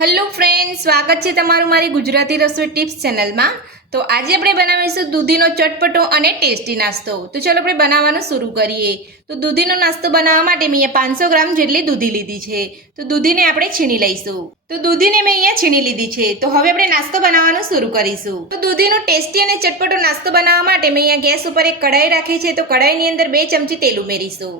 Hello friends, સ્વાગત છે તમારું મારી ગુજરાતી રસોઈ ટિપ્સ ચેનલમાં। તો આજે આપણે બનાવીશું દૂધીનો ચટપટો અને ટેસ્ટી નાસ્તો। તો ચલો આપણે બનાવવાનું શરૂ કરીએ। તો દૂધીનો નાસ્તો બનાવવા માટે મેં અહીંયા 500 ગ્રામ જેટલી દૂધી લીધી છે। તો દૂધીને આપણે છીણી લઈશું। તો દૂધીને મેં અહીંયા છીણી લીધી છે। તો હવે આપણે નાસ્તો બનાવવાનું શરૂ કરીશું। તો દૂધીનો ટેસ્ટી અને ચટપટો નાસ્તો બનાવવા માટે મેં અહીંયા ગેસ ઉપર એક કઢાઈ રાખી છે। તો કઢાઈની અંદર 2 ચમચી તેલ ઉમેરીશું।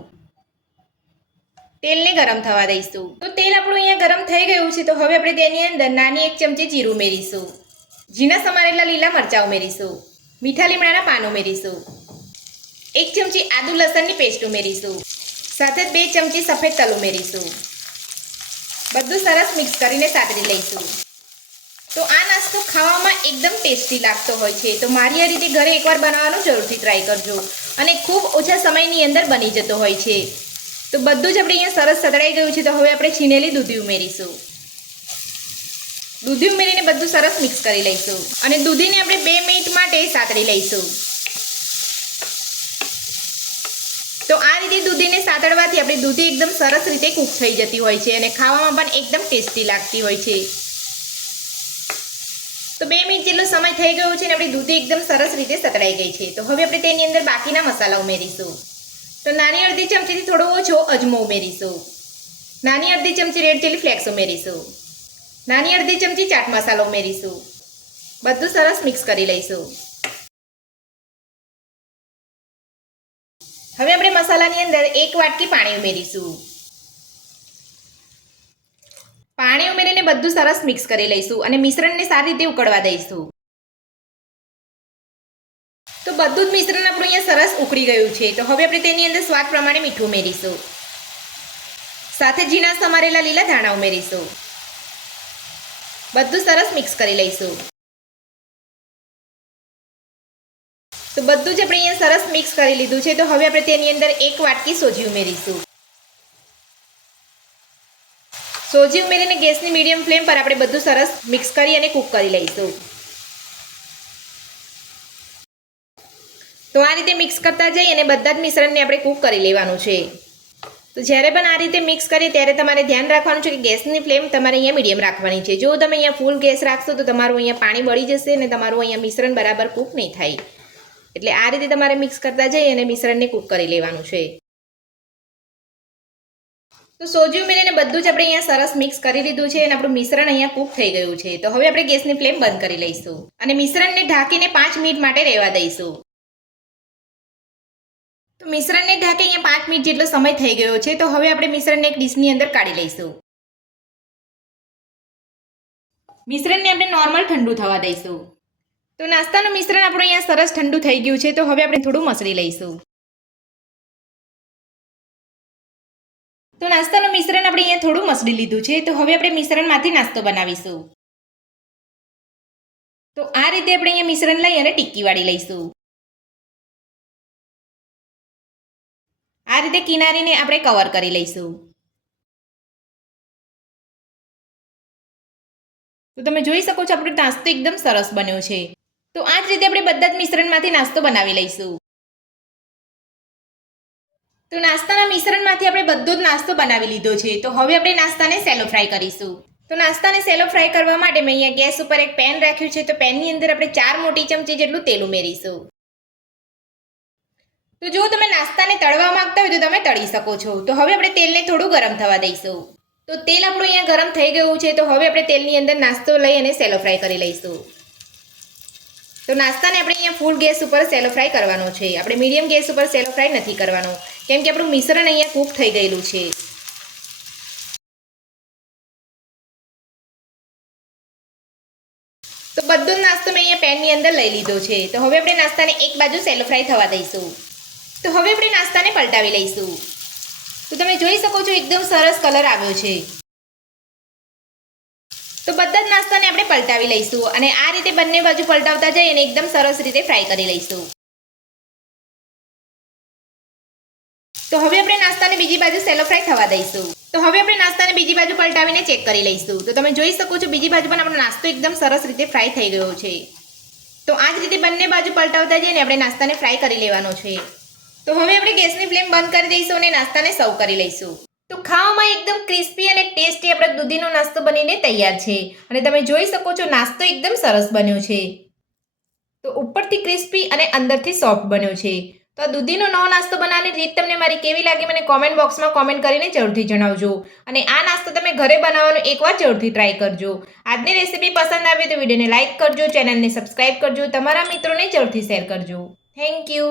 તેલને ગરમ થવા દઈશું। તો તેલ આપણું અહીંયા ગરમ થઈ ગયું છે। તો હવે આપણે તેની અંદર નાની 1 ચમચી જીરું ઉમેરીશું। ઝીણા સમારેલા લીલા મરચાં ઉમેરીશું। મીઠા લીમડાના પાન ઉમેરીશું। 1 ચમચી આદુ લસણની પેસ્ટ ઉમેરીશું। સાથે જ 2 ચમચી સફેદ તલ ઉમેરીશું। બધું સરસ મિક્સ કરીને સાતરી લઈશું। તો આ નાસ્તો ખાવામાં એકદમ ટેસ્ટી લાગતો હોય છે। તો મારી આ રીતે ઘરે એકવાર બનાવવાનું જરૂરથી ટ્રાય કરજો અને ખૂબ ઓછા સમયની અંદર બની જતો હોય છે। તો બધું જ આપણે અહીંયા સરસ સતળાઈ ગયું છે। તો હવે આપણે છીનેલી દૂધી ઉમેરીશું। દૂધી ઉમેરીને બધું સરસ મિક્સ કરી લઈશું અને દૂધીને આપણે 2 મિનિટ માટે સાતળી લઈશું। તો આ રીતે દૂધીને સાતળવાથી આપણી દૂધી એકદમ સરસ રીતે કૂક થઈ જતી હોય છે અને ખાવામાં પણ એકદમ ટેસ્ટી લાગતી હોય છે। તો 2 મિનિટ જેટલો સમય થઈ ગયો છે અને આપણી દૂધી એકદમ સરસ રીતે સતળાઈ ગઈ છે। તો હવે આપણે તેની અંદર બાકીના મસાલા ઉમેરીશું। તો નાની અડધી ચમચીથી થોડો ઓછો અજમો ઉમેરીશું। નાની અડધી ચમચી રેડ ચીલી ફ્લેક્સ ઉમેરીશું। નાની અડધી ચમચી ચાટ મસાલો ઉમેરીશું। બધું સરસ મિક્સ કરી લઈશું। હવે આપણે મસાલાની અંદર 1 વાટકી પાણી ઉમેરીશું। પાણી ઉમેરીને બધું સરસ મિક્સ કરી લઈશું અને મિશ્રણને સારી રીતે ઉકળવા દઈશું। તો બધું જ મિશ્રણ આપણું અહીંયા સરસ ઉકળી ગયું છે। તો હવે આપણે તેની અંદર સ્વાદ પ્રમાણે મીઠું ઉમેરીશું। સાથે ઝીણા સમારેલા લીલા ધાણા ઉમેરીશું। બધું સરસ મિક્સ કરી લઈશું। તો બધું જ આપણે અહીંયા સરસ મિક્સ કરી લીધું છે। તો હવે આપણે તેની અંદર 1 વાટકી સોજી ઉમેરીશું। સોજી ઉમેરીને ગેસની મીડિયમ ફ્લેમ પર આપણે બધું સરસ મિક્સ કરી અને કૂક કરી લઈશું। તો આ રીતે મિક્સ કરતા જઈ અને બધા જ મિશ્રણને આપણે કૂક કરી લેવાનું છે। તો જ્યારે પણ આ રીતે મિક્સ કરીએ ત્યારે તમારે ધ્યાન રાખવાનું છે કે ગેસની ફ્લેમ તમારે અહીંયા મીડિયમ રાખવાની છે। જો તમે અહીંયા ફૂલ ગેસ રાખશો તો તમારું અહીંયા પાણી બળી જશે અને તમારું અહીંયા મિશ્રણ બરાબર કૂક નહીં થાય। એટલે આ રીતે તમારે મિક્સ કરતા જઈ અને મિશ્રણને કૂક કરી લેવાનું છે। તો સોજી ઉમેરીને બધું જ આપણે અહીંયા સરસ મિક્સ કરી લીધું છે અને આપણું મિશ્રણ અહીંયા કૂક થઈ ગયું છે। તો હવે આપણે ગેસની ફ્લેમ બંધ કરી લઈશું અને મિશ્રણને ઢાંકીને 5 મિનિટ માટે રહેવા દઈશું। તો મિશ્રણને ઢાંકી અહીંયા 5 મિનિટ જેટલો સમય થઈ ગયો છે। તો હવે આપણે મિશ્રણને એક ડીશની અંદર કાઢી લઈશું। મિશ્રણને આપણે નોર્મલ ઠંડુ થવા દઈશું। તો નાસ્તાનું મિશ્રણ આપણું અહીંયા સરસ ઠંડુ થઈ ગયું છે। તો હવે આપણે થોડું મસળી લઈશું। તો નાસ્તાનું મિશ્રણ આપણે અહીંયા થોડું મસળી લીધું છે। તો હવે આપણે મિશ્રણમાંથી નાસ્તો બનાવીશું। તો આ રીતે આપણે અહીંયા મિશ્રણ લઈ અને ટિક્કી વાળી લઈશું। આ રીતે કિનારીને આપણે કવર કરી લઈશું। તો તમે જોઈ શકો છો આપણો નાસ્તો એકદમ સરસ બન્યો છે। તો આ જ રીતે આપણે બધા જ મિશ્રણમાંથી નાસ્તો બનાવી લઈશું। તો નાસ્તાના મિશ્રણમાંથી આપણે બધો જ નાસ્તો બનાવી લીધો છે। તો હવે આપણે નાસ્તાને સેલો ફ્રાય કરીશું। તો નાસ્તાને સેલો ફ્રાય કરવા માટે મેં અહીંયા ગેસ ઉપર એક પેન રાખ્યું છે। તો પેનની અંદર આપણે 4 મોટી ચમચી જેટલું તેલ ઉમેરીશું। તો જો તમે નાસ્તાને તળવા માંગતા હોય તો તમે તળી શકો છો। તો હવે આપણે તેલને થોડું ગરમ થવા દઈશું। તો તેલ આપણું અહીંયા ગરમ થઈ ગયું છે। તો હવે આપણે તેલની અંદર નાસ્તો લઈ અને સેલો ફ્રાય કરી લઈશું। તો નાસ્તાને આપણે અહીંયા ફૂલ ગેસ ઉપર સેલો ફ્રાય કરવાનો છે। આપણે મીડિયમ ગેસ ઉપર સેલો ફ્રાય નથી કરવાનો કેમ કે આપણું મિશ્રણ અહીંયા કૂક થઈ ગયેલું છે। તો બધો નાસ્તો મેં અહીંયા પેનની અંદર લઈ લીધો છે। તો હવે આપણે નાસ્તાને એક બાજુ સેલો ફ્રાય થવા દઈશું। તો હવે આપણે નાસ્તાને પલટાવી લઈશું। તો તમે જોઈ શકો છો એકદમ સરસ કલર આવ્યો છે। તો બધા જ નાસ્તાને આપણે પલટાવી લઈશું અને આ રીતે બંને બાજુ પલટાવતા જઈ અને એકદમ સરસ રીતે ફ્રાય કરી લઈશું। તો હવે આપણે નાસ્તાને બીજી બાજુ સેલો ફ્રાય થવા દઈશું। તો હવે આપણે નાસ્તાને બીજી બાજુ પલટાવીને ચેક કરી લઈશું। તો તમે જોઈ શકો છો બીજી બાજુ પણ આપણો નાસ્તો એકદમ સરસ રીતે ફ્રાય થઈ ગયો છે। તો આ જ રીતે બંને બાજુ પલટાવતા જઈને આપણે નાસ્તાને ફ્રાય કરી લેવાનો છે। તો હવે આપણે ગેસની ફ્લેમ બંધ કરી દઈશું અને નાસ્તાને સર્વ કરી લઈશું। તો ખાવામાં એકદમ ક્રિસ્પી અને ટેસ્ટી આપણો દૂધીનો નાસ્તો બનીને તૈયાર છે અને તમે જોઈ શકો છો નાસ્તો એકદમ સરસ બન્યો છે. તો ઉપરથી ક્રિસ્પી અને અંદરથી સોફ્ટ બન્યો છે. તો આ દૂધીનો નવો નાસ્તો બનાવવાની રીત તમને મારી કેવી લાગી મને કોમેન્ટ બોક્સમાં કોમેન્ટ કરીને જરૂરથી જણાવજો અને આ નાસ્તો તમે ઘરે બનાવવાનો એકવાર જરૂરથી ટ્રાય કરજો. આજની રેસીપી પસંદ આવી તો વિડીયોને લાઇક કરજો, ચેનલને સબસ્ક્રાઇબ કરજો, તમારા મિત્રોને જરૂરથી શેર કરજો. Thank you.